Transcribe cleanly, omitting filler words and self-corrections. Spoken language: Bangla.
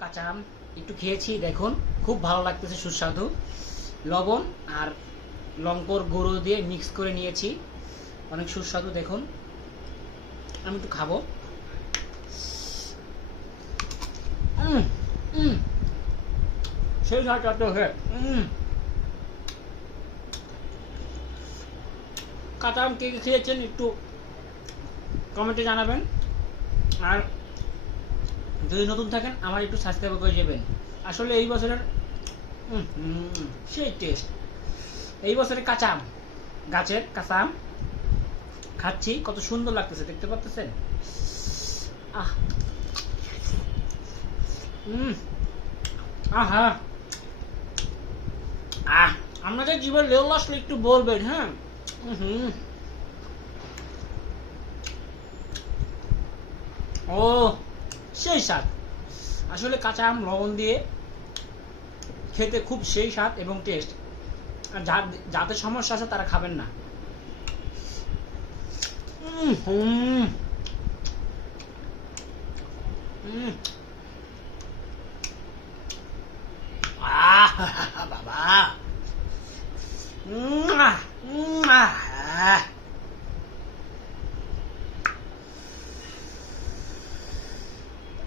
কাঁচা আম একটু খেয়েছি, দেখুন খুব ভালো লাগতেছে, সুস্বাদু। লবণ আর লঙ্কর গুঁড়ো দিয়ে মিক্স করে নিয়েছি, অনেক সুস্বাদু। দেখুন আমি একটু খাবো। সেই ঝাঁটা তো হে। কাঁচা আম কে কে খেয়েছেন একটু কমেন্টে জানাবেন। আর যদি নতুন থাকেন আমার একটু সাবস্ক্রাইব করে যাবেন। আসলে এই বছরের সেই টেস্ট। এই বছরের কাঁচা আম, গাছের কাঁচা আম খাচ্ছি, কত সুন্দর লাগতেছে দেখতে পাচ্ছেন। আহ আহা আহ আপনাদের জীবন লেউ আসলে একটু বলবেন, হ্যাঁ। ও সেই স্বাদ। আসলে কাঁচা আম লবণ দিয়ে খেতে খুব সেই স্বাদ এবং টেস্ট। আর যাদের সমস্যা আছে তারা খাবেন না। বাবা